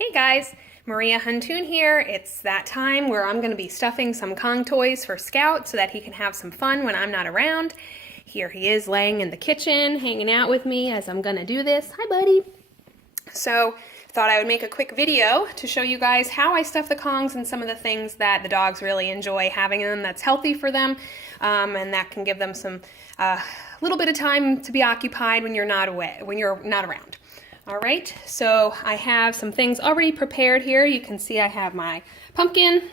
Hey guys, Maria Huntoon here. It's that time where I'm going to be stuffing some Kong toys for Scout so that he can have some fun when I'm not around. Here he is laying in the kitchen, hanging out with me as I'm going to do this. Hi buddy! So, thought I would make a quick video to show you guys how I stuff the Kongs and some of the things that the dogs really enjoy having in them that's healthy for them, and that can give them some little bit of time to be occupied when you're not around. All right, so I have some things already prepared here. You can see I have my pumpkin,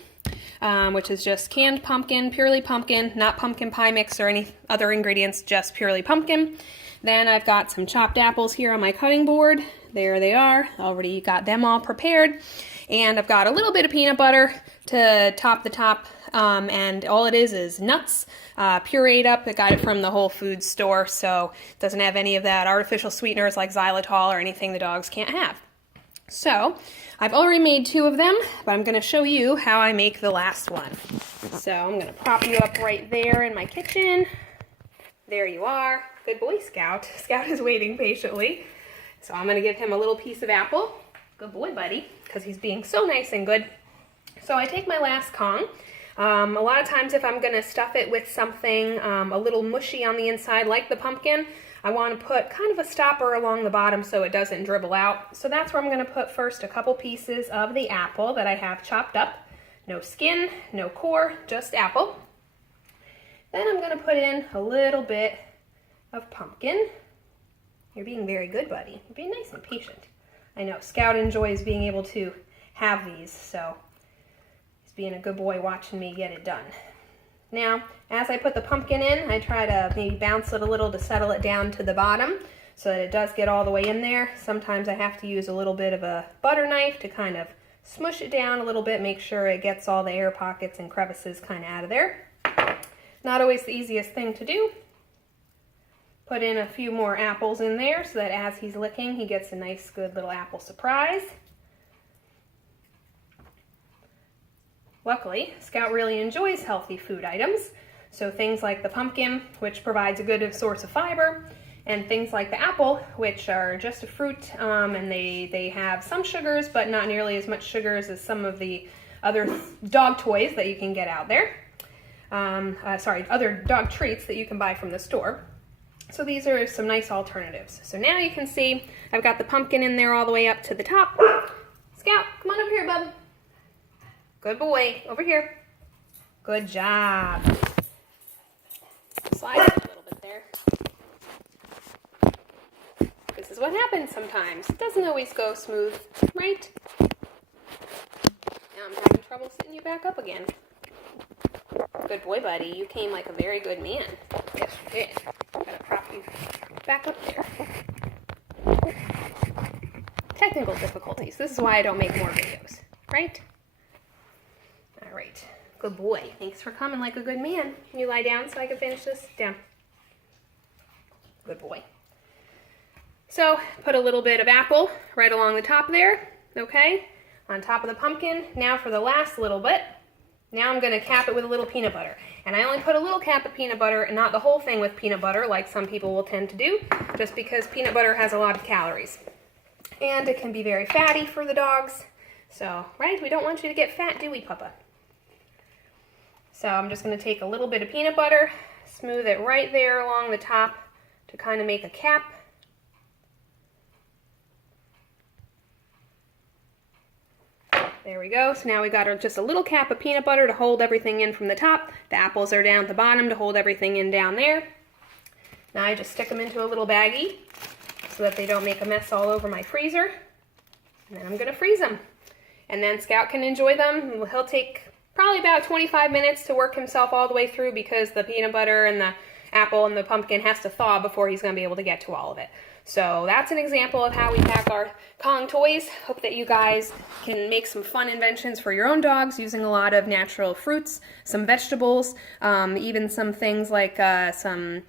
which is just canned pumpkin, purely pumpkin, not pumpkin pie mix or any other ingredients, just purely pumpkin. Then I've got some chopped apples here on my cutting board. There they are. Already got them all prepared. And I've got a little bit of peanut butter to top the top, and all it is nuts, pureed up. I got it from the Whole Foods store, so it doesn't have any of that artificial sweeteners like xylitol or anything the dogs can't have. So I've already made 2 of them, but I'm going to show you how I make the last one. So I'm going to prop you up right there in my kitchen. There you are. Good boy, Scout. Scout is waiting patiently. So I'm going to give him a little piece of apple. Good boy, buddy, because he's being so nice and good. So I take my last Kong. A lot of times if I'm going to stuff it with something a little mushy on the inside, like the pumpkin, I want to put kind of a stopper along the bottom so it doesn't dribble out. So that's where I'm going to put first a couple pieces of the apple that I have chopped up. No skin, no core, just apple. Then I'm going to put in a little bit of pumpkin. You're being very good, buddy. You're being nice and patient. I know, Scout enjoys being able to have these, so he's being a good boy watching me get it done. Now, as I put the pumpkin in, I try to maybe bounce it a little to settle it down to the bottom so that it does get all the way in there. Sometimes I have to use a little bit of a butter knife to kind of smush it down a little bit, make sure it gets all the air pockets and crevices kind of out of there. Not always the easiest thing to do. Put in a few more apples in there so that as he's licking, he gets a nice, good little apple surprise. Luckily, Scout really enjoys healthy food items, so things like the pumpkin, which provides a good source of fiber, and things like the apple, which are just a fruit, and they have some sugars, but not nearly as much sugars as some of the other dog toys that you can get out there. Other dog treats that you can buy from the store. So these are some nice alternatives. So now you can see I've got the pumpkin in there all the way up to the top. Scout, come on over here, bub. Good boy. Over here. Good job. Slide it a little bit there. This is what happens sometimes. It doesn't always go smooth, right? Now I'm having trouble sitting you back up again. Good boy, buddy. You came like a very good man. Yes, you did. Gotta prop you back up there. Technical difficulties. This is why I don't make more videos, right? All right. Good boy. Thanks for coming like a good man. Can you lie down so I can finish this? Down. Good boy. So, put a little bit of apple right along the top there, okay? On top of the pumpkin. Now for the last little bit. Now I'm going to cap it with a little peanut butter. And I only put a little cap of peanut butter and not the whole thing with peanut butter like some people will tend to do, just because peanut butter has a lot of calories. And it can be very fatty for the dogs. So, right, we don't want you to get fat, do we, Papa? So I'm just going to take a little bit of peanut butter, smooth it right there along the top to kind of make a cap. There we go. So now we got just a little cap of peanut butter to hold everything in from the top. The apples are down at the bottom to hold everything in down there. Now I just stick them into a little baggie so that they don't make a mess all over my freezer. And then I'm going to freeze them. And then Scout can enjoy them. He'll take probably about 25 minutes to work himself all the way through because the peanut butter and the apple and the pumpkin has to thaw before he's going to be able to get to all of it. So that's an example of how we pack our Kong toys. Hope that you guys can make some fun inventions for your own dogs using a lot of natural fruits, some vegetables, even some things like some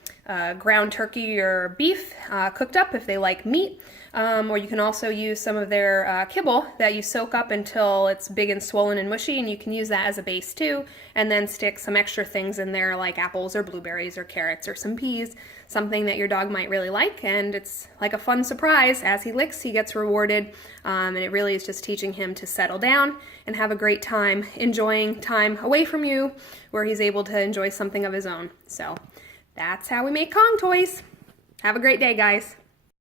ground turkey or beef cooked up if they like meat. Or you can also use some of their kibble that you soak up until it's big and swollen and mushy, and you can use that as a base too, and then stick some extra things in there like apples or blueberries or carrots or some peas, something that your dog might really like, and it's like a fun surprise. As he licks, he gets rewarded, and it really is just teaching him to settle down and have a great time, enjoying time away from you where he's able to enjoy something of his own. So that's how we make Kong toys. Have a great day, guys.